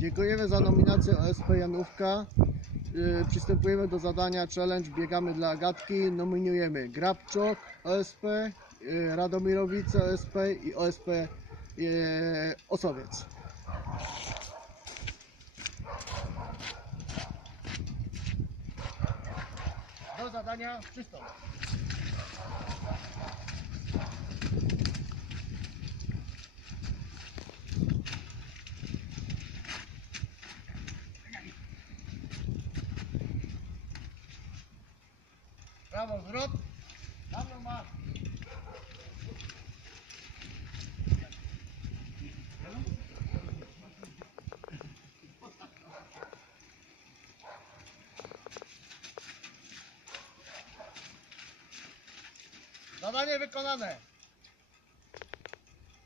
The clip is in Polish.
Dziękujemy za nominację OSP Janówka. Yy, Przystępujemy do zadania challenge Biegamy dla Agatki. Nominujemy Grabczok OSP, yy, Radomirowice OSP i OSP yy, Osowiec. Do zadania przystąp. Prawo zwrot. Tam ją ma. Zadanie wykonane.